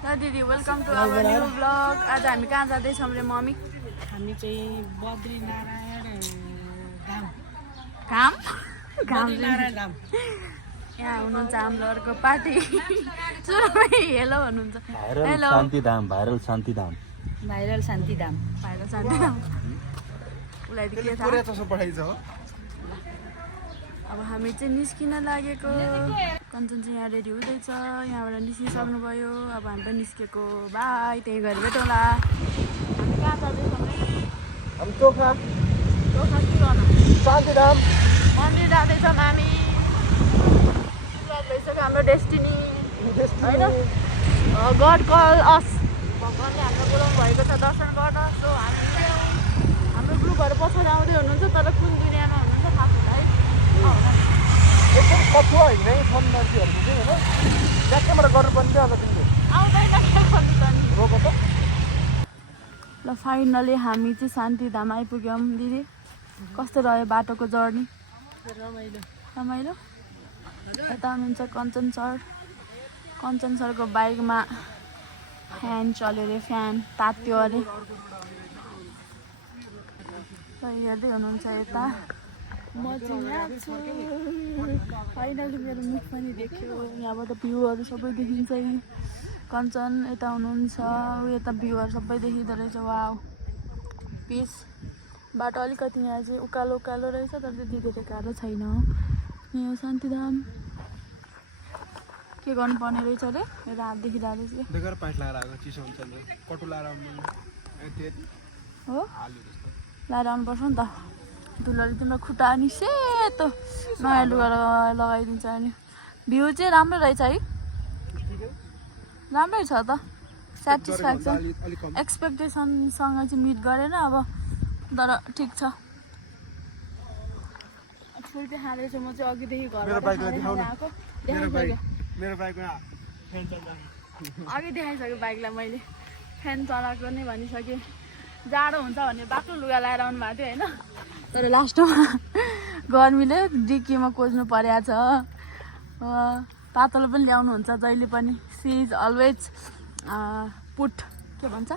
दिदी welcome to our new blog. आज हामी कहाँ जाँदैछौँ रे मम्मी? हामी चाहिँ बद्रीनारायण धाम बद्रीनारायण धाम। यहाँ हुनुहुन्छ हाम्रो अर्को पार्टी सुरुमै हेलो भन्नुहुन्छ। हेलो शान्तिधाम भाइरल शान्तिधाम भाइरल शान्तिधाम भाइरल शान्तिधाम उसलाई के थाहा। अब हामी चाहिँ निस्किन लागेको। कञ्चन चाहिँ यहाँ रेडी हुँदैछ, यहाँबाट निस्किसक्नुभयो। अब हामी पनि निस्केको। बाई, त्यही गएर भेटौँला। हामी कहाँ जाँदैछौँ? हामी चोखा चोखा के गर्न? शान्तिधाम मन्दिर जाँदैछौँ हामी। भइसक्यो हाम्रो डेस्टिनी होइन। गड कल अस, भगवान्ले हामीलाई बोलाउनु भएको छ दर्शन गर्न। सो हामी हाम्रो ग्रुपहरू पछाडि आउँदै हुनुहुन्छ, तर कुन दुनियाँमा हुनुहुन्छ थाहा छैन है। एकदम कठुवा होइन है फोन मान्छेहरूको चाहिँ होइन। ट्याक्कैबाट गर्नुपर्ने थियो। अन्त तिमीले आउँदैन के भन्नु त नि। रोक त। ल फाइनली हामी चाहिँ शान्तिधाम आइपुग्यौँ। दिदी कस्तो रह्यो बाटोको जर्नी? रमाइलो। यता हुनुहुन्छ कञ्चन सर। कञ्चन सरको बाइकमा फ्यान चल्यो अरे, फ्यान तात्यो अरे। हेर्दै हुनुहुन्छ यता। म चाहिँ यहाँ छु। फाइनली मेरो मुख पनि देख्यो। यहाँबाट भ्यूहरू सबै देखिन्छ। कञ्चन यता हुनुहुन्छ, यता भ्यूहरू सबै देखिँदो रहेछ। Wow peace. बाटो अलिकति यहाँ चाहिँ उकालो उकालो रहेछ, तर त्यति धेरै गाह्रो छैन। यहाँ शान्तिधाम के गर्नुपर्ने रहेछ अरे? मेरो हात देखिरहेको रहेछ बेगर पाइट लगाएर आएको चिसो हुन्छ नि कटु लगाएर हो। लगाएर आउनुपर्छ नि त। धुलोले तिम्रो खुट्टा अनि सेतो नयाँ लुगा लगाइदिन्छ। अनि भ्यू चाहिँ राम्रो रहेछ है, राम्रै छ त। सेटिस्फ्याक्सन एक्सपेक्टेसनसँग चाहिँ मिट गरेन अब, तर ठिक छ। छुर्पी खाँदैछु म चाहिँ अघिदेखि घरबाट आएको। अघि देखाइसकेँ बाइकलाई मैले। फ्यान चलाएको नै भनिसकेँ। जाडो हुन्छ भने बाक्लो लुगा लगाएर आउनु भएको थियो होइन, तर लास्टमा गर्मीले डिक्कीमा कोज्नु परेको छ। पातलो पनि ल्याउनुहुन्छ जहिले पनि। सी इज अलवेज पुट के भन्छ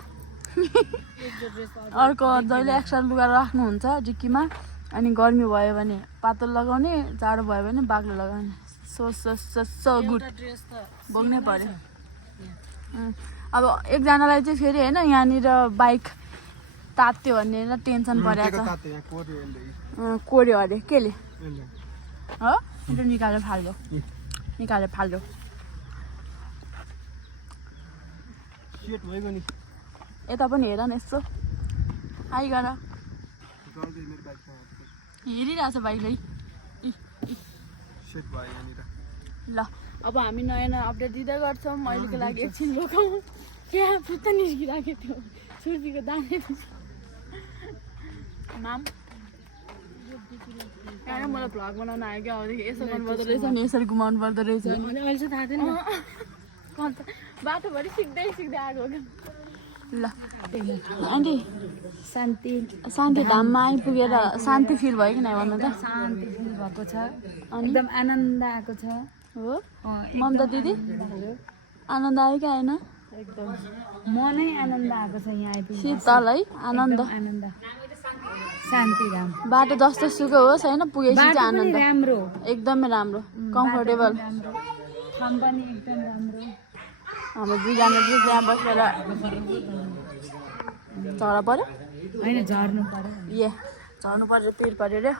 अर्को जहिले एक्स्ट्रा लुगा राख्नुहुन्छ डिक्कीमा। अनि गर्मी भयो भने पातलो लगाउने, जाडो भयो भने बाक्लो लगाउने। So good. बोक्नै पर्यो। अब एकजनालाई चाहिँ फेरि होइन यहाँनिर बाइक तात्यो भन्ने टेन्सन परेको छ। कोर्यो अरे केले हो? त्यो निकालेर फाल्यो, निकालेर फाल्यो। यता पनि हेर न यसो। आइ गर। हेरिरहेको छ बाइकले। ल अब हामी नयाँ नयाँ अपडेट दिँदै गर्छौँ। अहिलेको लागि एकछिन रोकौँ। क्या फुत्त निस्किरहेको थियो छुर्पीको दाने माम। यहाँ मलाई भ्लग बनाउन आयो क्या। अबदेखि यसो गर्नुपर्दो रहेछ नि, यसरी घुमाउनु पर्दो रहेछ। अहिले चाहिँ थाहा थिएन। बाटोभरि सिक्दै सिक्दै आएको क्या। ल आन्टी शान्तिधाममा आइपुगेर शान्ति फिल भयो कि नै भन्नु त? शान्ति फिल भएको छ, एकदम आनन्द आएको छ। हो ममता दिदी आनन्द आयो कि आएन? एकदम मनै आनन्द आएको छ यहाँ आइपुग्दा। शीतल है आनन्द। आनन्द शान्तिधाम बाटो जस्तो सुकै होस् होइन, पुगेपछि चाहिँ आनन्द। राम्रो, एकदमै राम्रो, कम्फर्टेबल। ठाउँ पनि एकदम राम्रो। हाम्रो दुईजना चाहिँ त्यहाँ बसेर झरा पऱ्यो होइन, झर्नु पर्यो। ए झर्नु पर्यो, पिर पऱ्यो अरे।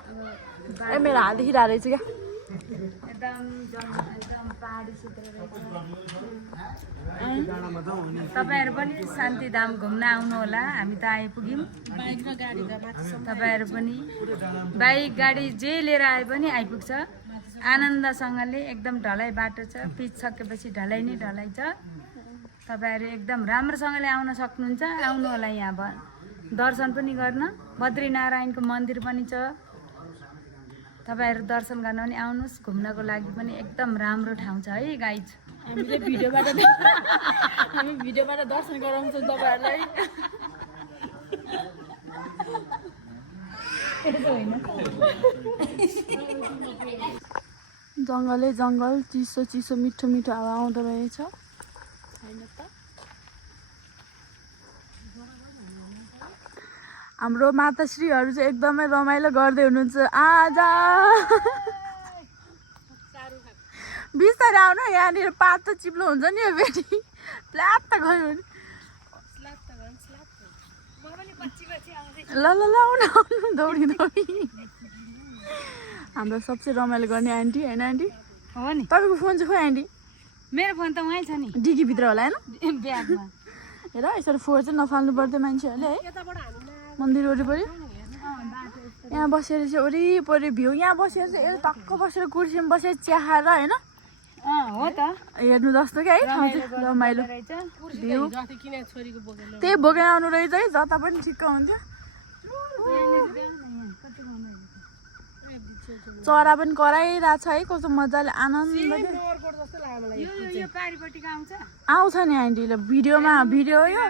ए मेरो हात देखिरहेको रहेछ क्या। एकदम पहाडी क्षेत्र रहेछ। तपाईँहरू पनि शान्तिधाम घुम्न आउनु होला। हामी त आइपुग्यौँ। बाइक र गाडी तपाईँहरू पनि बाइक गाडी जे लिएर आए पनि आइपुग्छ आनन्दसँगले। एकदम ढलाइ बाटो छ, पिच सकेपछि ढलाइ नै ढलाइ छ। तपाईँहरू एकदम राम्रोसँगले आउन सक्नुहुन्छ। आउनु होला यहाँ दर्शन पनि गर्न। बद्रीनारायणको मन्दिर पनि छ, तपाईँहरू दर्शन गर्न पनि आउनुहोस्। घुम्नको लागि पनि एकदम राम्रो ठाउँ छ है गाइज। हामीले हामी भिडियोबाट दर्शन गराउँछौँ तपाईँहरूलाई। जङ्गलै जङ्गल, चिसो चिसो मिठो मिठो हावा आउँदो रहेछ होइन त? हाम्रो माताश्रीहरू चाहिँ एकदमै रमाइलो गर्दै हुनुहुन्छ आज बिस्तारै आउनु यहाँनिर पात त चिप्लो हुन्छ नि यो फेरि प्लाट त गयो भने ल ल ल आउनु आउनु दौडी दौडी हाम्रो सबसे रमाइलो गर्ने आन्टी होइन आन्टी हो नि तपाईँको फोन चाहिँ खोइ आन्टी मेरो फोन त वहीँ छ नि डिगीभित्र होला होइन ब्यागमा हेर यसरी फोहोर चाहिँ नफाल्नु पर्दैन मान्छेहरूले है मन्दिर वरिपरि यहाँ बसेर चाहिँ वरिपरि भ्यू यहाँ बसेर चाहिँ यता टक्क बसेर कुर्सीमा बसेर चिया खाएर होइन हो त हेर्नु जस्तो क्या है ठाउँ चाहिँ रमाइलो भ्यू त्यही बोकेर आउनु रहेछ है जता पनि ठिक्क हुन्थ्यो चरा पनि कराइरहेको छ है कस्तो मजाले आनन्द आउँछ नि आन्टीले भिडियोमा भिडियो यो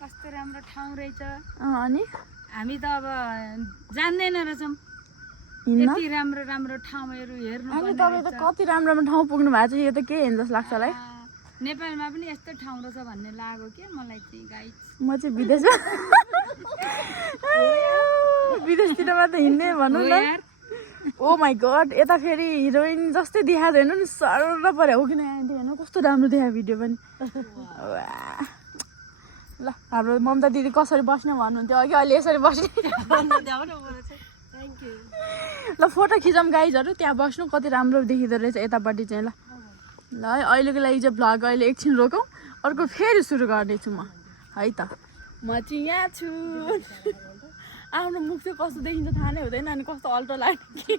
कस्तो राम्रो ठाउँ रहेछ अनि हामी त अब जान्दैन रहेछौँ हिँड्न यति राम्रो राम्रो ठाउँहरू हेर्नु अनि तपाईँ त कति राम्रो राम्रो ठाउँ पुग्नु भएको छ यो त के हेर्नु जस्तो लाग्छ होला है नेपालमा पनि यस्तो ठाउँ रहेछ भन्ने लाग्यो के मलाई चाहिँ गाइड म चाहिँ विदेशमा विदेशतिर मात्र हिँड्ने भनौँ न ओ माई गड यता फेरि हिरोइन जस्तै देखाएको हेर्नु नि सरर पऱ्यो हो किन आन्टी हेर्नु कस्तो राम्रो देखायो भिडियो पनि ल हाम्रो ममता दिदी कसरी बस्ने भन्नुहुन्थ्यो अघि अहिले यसरी बस्ने ल फोटो खिचौँ गाइजहरू त्यहाँ बस्नु कति राम्रो देखिँदो रहेछ यतापट्टि चाहिँ ल ल है अहिलेको लागि चाहिँ भ्लग अहिले एकछिन रोकौँ अर्को फेरि सुरु गर्नेछु म है त म चाहिँ यहाँ छु आफ्नो मुख चाहिँ कस्तो देखिन्छ थाहा नै हुँदैन अनि कस्तो अल्टो लाग्ने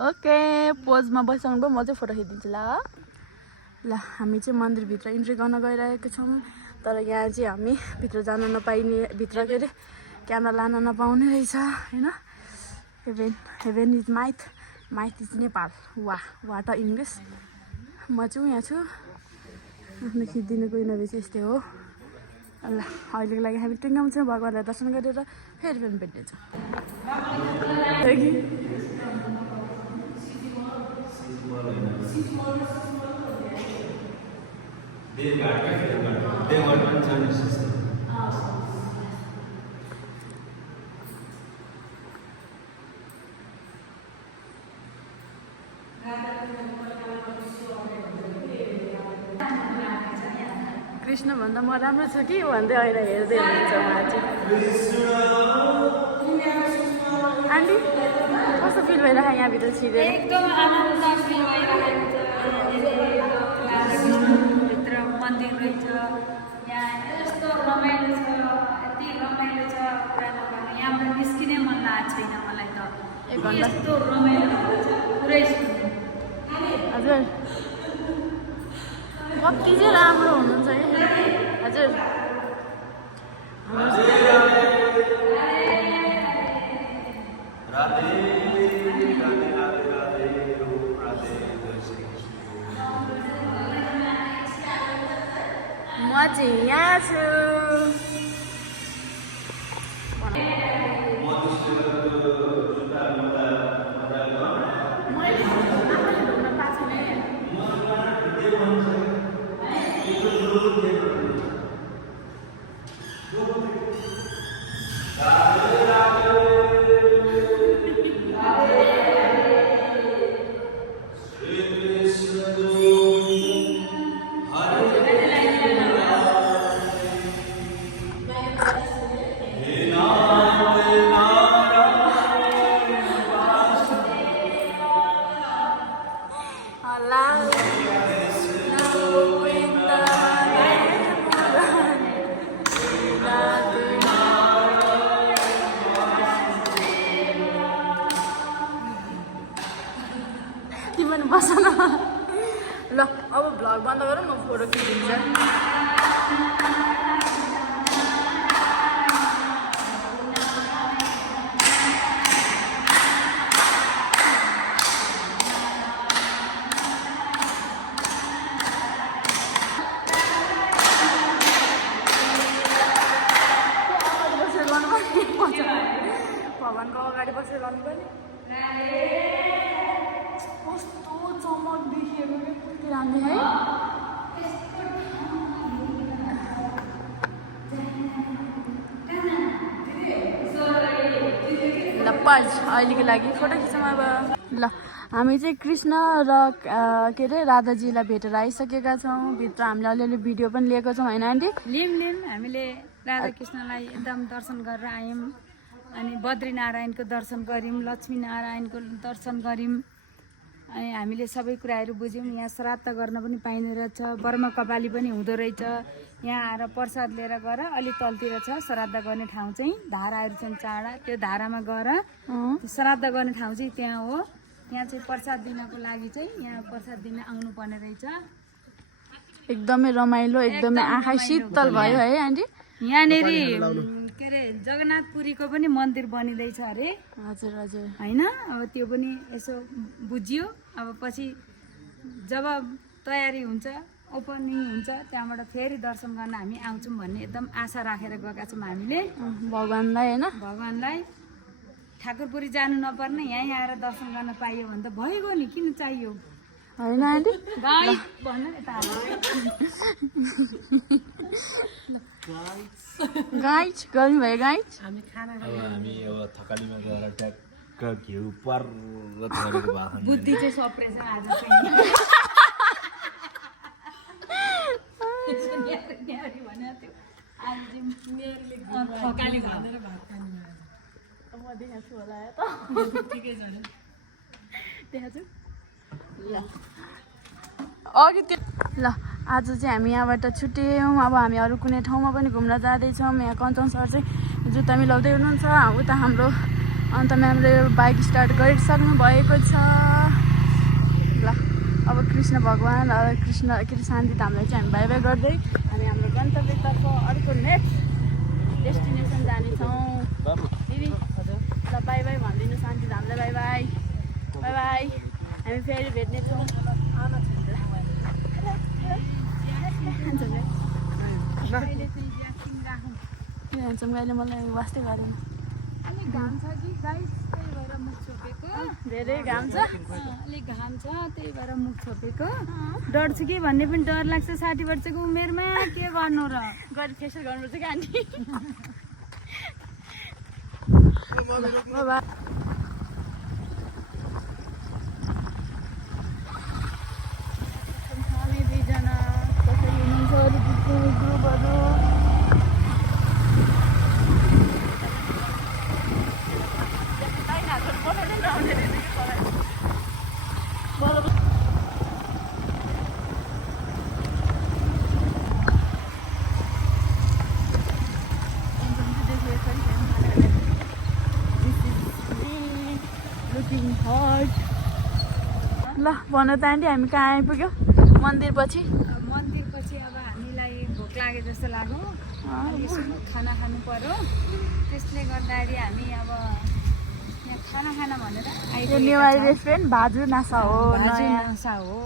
ओके पोजमा बसिसक्नु भयो म चाहिँ फोटो खिचिदिन्छु ल ल हामी चाहिँ मन्दिरभित्र इन्ट्री गर्न गइरहेको छौँ तर यहाँ चाहिँ हामी भित्र जान नपाइने भित्र के अरे क्यामेरा लान नपाउने रहेछ होइन heaven heaven is myth myth is Nepal what English म चाहिँ यहाँ छु आफ्नो खिचिदिने कोही नभएपछि यस्तै हो ल अहिलेको लागि हामी टुङ्गामा चाहिँ भगवान्लाई दर्शन गरेर फेरि पनि भेट्नेछौँ कृष्ण भन्दा म राम्रो छु कि भन्दै अहिले हेर्दै हुनुहुन्छ उहाँ चाहिँ आन्टी कस्तो फिल भइरहेको यहाँभित्र छिरेर एकदम आनन्द फिल भइरहेको छ भित्र मन्दिर रहेछ यहाँ यस्तो रमाइलो छ यति रमाइलो छ पुरा नभएर यहाँबाट निस्किनै मन लागेको छैन मलाई त यस्तो रमाइलो पुरै हजुर कति चाहिँ राम्रो हुनुहुन्छ है हजुर म चाहिँ यहाँ छु तिमीले बस न ल अब भ्लग बन्द गरौँ म फोटो खिचिदिन्छु भगवान्को अगाडि बसेर गर्नु पर्ने कस्तो चमक देखिएको कति राम्रो है पज अहिलेको लागि फोटो खिचौँ अब। ल हामी चाहिँ कृष्ण र के अरे राधाजीलाई भेटेर आइसकेका छौँ। भित्र हामीले अलिअलि भिडियो पनि लिएको छौँ होइन आन्टी? लिम हामीले राधाकृष्णलाई एकदम दर्शन गरेर आयौँ। अनि बद्रीनारायणको दर्शन गऱ्यौँ, लक्ष्मीनारायणको दर्शन गऱ्यौँ। अनि हामीले सबै कुराहरू बुझ्यौँ। यहाँ श्राद्ध गर्न पनि पाइने रहेछ, बर्म कपाली पनि हुँदो रहेछ। यहाँ आएर प्रसाद लिएर गएर अलिक तलतिर छ श्राद्ध गर्ने ठाउँ चाहिँ, धाराहरू छन् चाडा, त्यो धारामा गएर श्राद्ध गर्ने ठाउँ चाहिँ त्यहाँ हो। यहाँ चाहिँ प्रसाद दिनको लागि चाहिँ यहाँ प्रसाद दिन आउनु पर्ने रहेछ। एकदमै रमाइलो, एकदमै आँखा शीतल भयो है आन्टी? यहाँनिर के अरे जगन्नाथपुरीको पनि मन्दिर बनिँदैछ अरे। हजुर हजुर होइन, अब त्यो पनि यसो बुझियो। अब पछि जब तयारी हुन्छ, ओपनिङ हुन्छ, त्यहाँबाट फेरि दर्शन गर्न हामी आउँछौँ भन्ने एकदम आशा राखेर गएका छौँ हामीले भगवान्लाई होइन? भगवान्लाई। ठाकुरपुरी जानु नपर्ने, यहीँ आएर दर्शन गर्न पाइयो भने त भइगयो नि, किन चाहियो होइन आन्टी? गाई भन्नु यता गाइज गर्मी भयो गाइज। अब हामी अब थकालीमा गएर ट्याक्क घिउ पर्र झरेको भात खानु। बुद्धि चाहिँ सप्रेछ आज चाहिँ। थकाली भनेर भात खानु म देखाउँछु होला त। ठिकै छ नि। देखाउँछु ल अघि त्यो। ल आज चाहिँ हामी यहाँबाट छुट्यौँ। अब हामी अरू कुनै ठाउँमा पनि घुम्न जाँदैछौँ। यहाँ कञ्चन सर चाहिँ जुत्ता मिलाउँदै हुनुहुन्छ। उता हाम्रो अन्त म्यामले बाइक स्टार्ट गरिसक्नु भएको छ। ल अब कृष्ण भगवान् कृष्ण के अरे शान्तिधामलाई चाहिँ हामी बाई बाई गर्दै हामी हाम्रो गन्तव्यतर्फ अर्को नेक्स्ट डेस्टिनेसन जानेछौँ। दिदी ल बाई बाई भनिदिनु शान्तिधामलाई। Bye bye bye bye. हामी फेरि भेट्नेछौँ। किन गाईले मलाई वास्तै गरेन। अलिक घाम छ कि गाइस, त्यही भएर मुख छोपेको। धेरै घाम छ। अलिक घाम छ, त्यही भएर मुख छोपेको। डढ्छु कि भन्ने पनि डर लाग्छ 60 वर्षको उमेरमा। के गर्नु र, गरी फेसियल गर्नुपर्छ कि आन्टी? हामी दुईजना कसरी हुनुहुन्छ अरू ग्रुपहरू? ल भन त आन्टी, हामी कहाँ आइपुग्यो? मन्दिर पछि। मन्दिर पछि अब हामीलाई भोक लागे जस्तो लाग्यो। अनि खाना खानु पर्यो। त्यसले गर्दाखेरि हामी अब यहाँ खाना खाना भनेर यो नेवारी रेस्टुरेन्ट भाजु नासा हो, नयाँ नासा हो।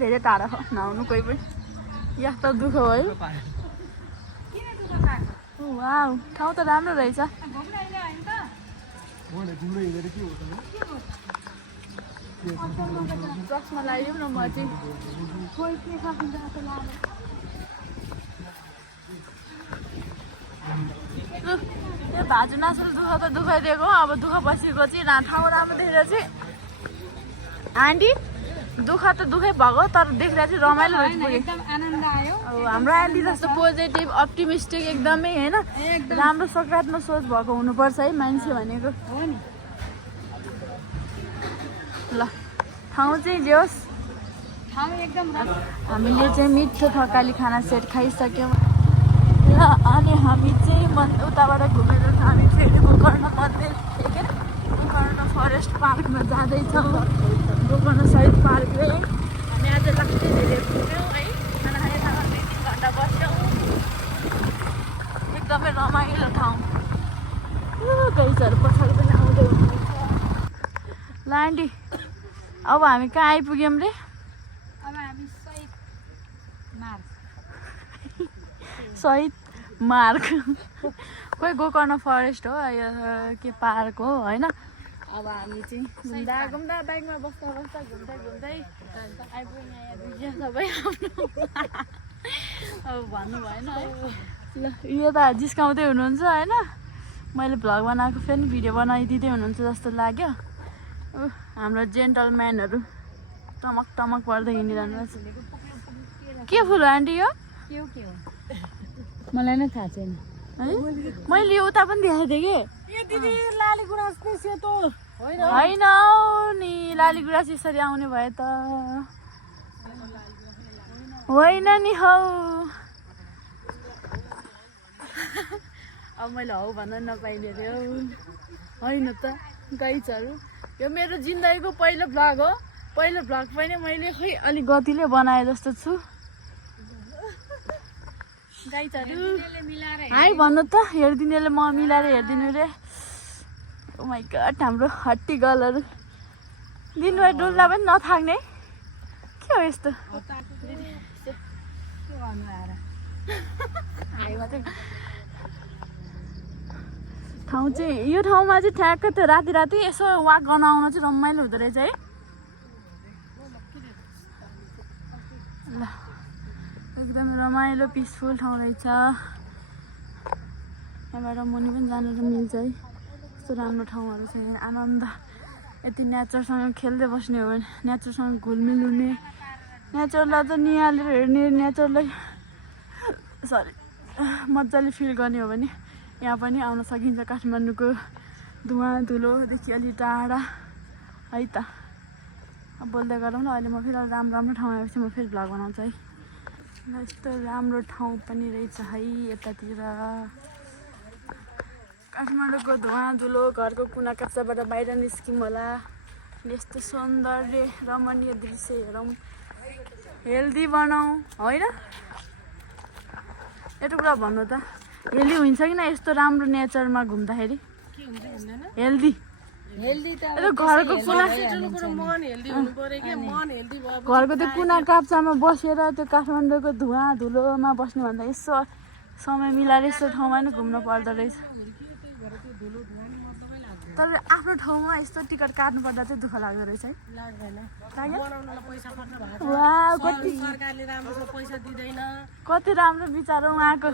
धेरै टाढो हो, नआउनु कोही पनि। यस्तो दुःख भयो। वाउ, ठाउँ त राम्रो रहेछ। चस्मा लगाइदिउँ न म चाहिँ। त्यो भाजु नासले दुःख त दुःख दिएको। अब दुःख बसेको चाहिँ ठाउँ राम्रो देखेर चाहिँ आन्टी दुःख त दुःखै भएको, तर देख्दा चाहिँ रमाइलो भयो। एकदम आनन्द आयो। अब हाम्रो आन्टी जस्तो पोजिटिभ अप्टिमिस्टिक एकदमै होइन, राम्रो सकारात्मक सोच भएको हुनुपर्छ है मान्छे भनेको। हो नि। ल ठाउँ चाहिँ जे होस्, ठाउँ एकदम हामीले चाहिँ मिठो थकाली खाना सेट खाइसक्यौँ। ल अनि हामी चाहिँ उताबाट घुमेर हामी फेरि गोकर्ण मन्दिर के अरे गोकर्ण फरेस्ट पार्कमा जाँदैछौँ। गोकर्ण शहीद पार्कले हामी आज लाग्दै धेरै घुम्यौँ है। खाना खाने ठाउँमा 2-3 घन्टा बस्यौँ। एकदमै रमाइलो ठाउँ। गाइजहरू पछाडि पनि आउँदै हुनुहुन्छ। ल आन्टी अब हामी कहाँ आइपुग्यौँ रे? अब हामी शहीद मार्ग खोइ गोकर्ण फरेस्ट हो यो के पार्क हो होइन। अब हामी चाहिँ घुम्दा घुम्दा बाइकमा बस्दा बस्दा घुम्दै घुम्दै आइपुग्यौँ यहाँ दुईजना सबै आफ्नो। अब भन्नु भएन है। ल यो त जिस्काउँदै हुनुहुन्छ होइन। मैले भ्लग बनाएको फेरि भिडियो बनाइदिँदै हुनुहुन्छ जस्तो लाग्यो। हाम्रो जेन्टलम्यानहरू टमक टमक पर्दै हिँडिरहनु भएको छ। के फुल हो आन्टी यो? के हो मलाई नै थाहा छैन। है मैले उता पनि देखाएको थिएँ कि होइन हौ नि लाली गुराँस यसरी आउने भए त होइन नि हौ। अब मैले हौ भन्न नपाइने रे हौ होइन त गाइजहरू। यो मेरो जिन्दगीको पहिलो भ्लग हो। पहिलो भ्लग पनि मैले खै अलिक गतिले बनाए जस्तो छु। गाइजहरू हाई भन्नु त हेरिदिनेले म मिलाएर हेरिदिनु रे। ओ माइ गड हाम्रो हट्टी गर्लहरू दिनभरि डुल्दा पनि नथाक्ने के हो यस्तो। ठाउँ चाहिँ यो ठाउँमा चाहिँ ठ्याक्कै त्यो राति राति यसो वाक गर्न आउन चाहिँ रमाइलो हुँदो रहेछ है। ल एकदम रमाइलो पिसफुल ठाउँ रहेछ। यहाँबाट मुनि पनि जानु मिल्छ है। यस्तो राम्रो ठाउँहरू छ यहाँ। आनन्द यति नेचरसँग खेल्दै बस्ने हो भने नेचरसँग घुलमिल हुने नेचरलाई त निहालेर हेर्ने नेचरलाई सरी मजाले फिल गर्ने हो भने यहाँ पनि आउन सकिन्छ। काठमाडौँको धुवा धुलोदेखि अलि टाढा है त। अब बोल्दै गरौँ न अहिले म फेरि राम्रो राम्रो ठाउँ आएपछि म फेरि भ्लग बनाउँछु है। यस्तो राम्रो ठाउँ पनि रहेछ है यतातिर। काठमाडौँको धुवा धुलो घरको कुना काप्चाबाट बाहिर निस्क्यौँ होला। यस्तो सौन्दर्य रमणीय दृश्य हेरौँ हेल्दी बनाऊ होइन। एउटा कुरा भन्नु त हेल्दी हुन्छ कि न यस्तो राम्रो नेचरमा घुम्दाखेरि हेल्दी घरको कुना घरको त्यो कुना काप्चामा बसेर त्यो काठमाडौँको धुवा धुलोमा बस्नुभन्दा यसो समय मिलाएर यस्तो ठाउँमा नि घुम्नु पर्दो रहेछ। तर आफ्नो ठाउँमा यस्तो टिकट काट्नु पर्दा चाहिँ दुःख लाग्दो रहेछ है। कति राम्रो विचार उहाँको।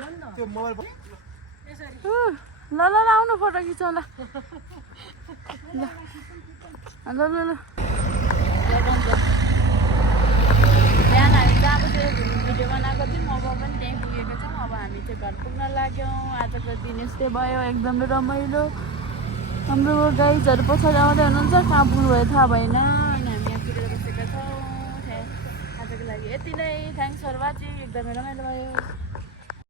ल ल आउनु फोटो खिचौँ ल ल ल ल ल। बिहान हामी जहाँ बसेर घुम्ने भिडियो बनाएको थियौँ अब पनि त्यहीँ पुगेको छौँ। अब हामी चाहिँ घर पुग्न लाग्यौँ। आजको दिन यस्तै भयो एकदमै रमाइलो। हाम्रो गाइजहरू पछाडि आउँदै हुनुहुन्छ कहाँ पुग्नुभयो थाहा भएन। अनि हामी यहाँ पुगेर बसेका छौँ। आजको लागि यति नै। Thanks for watching. एकदमै रमाइलो भयो।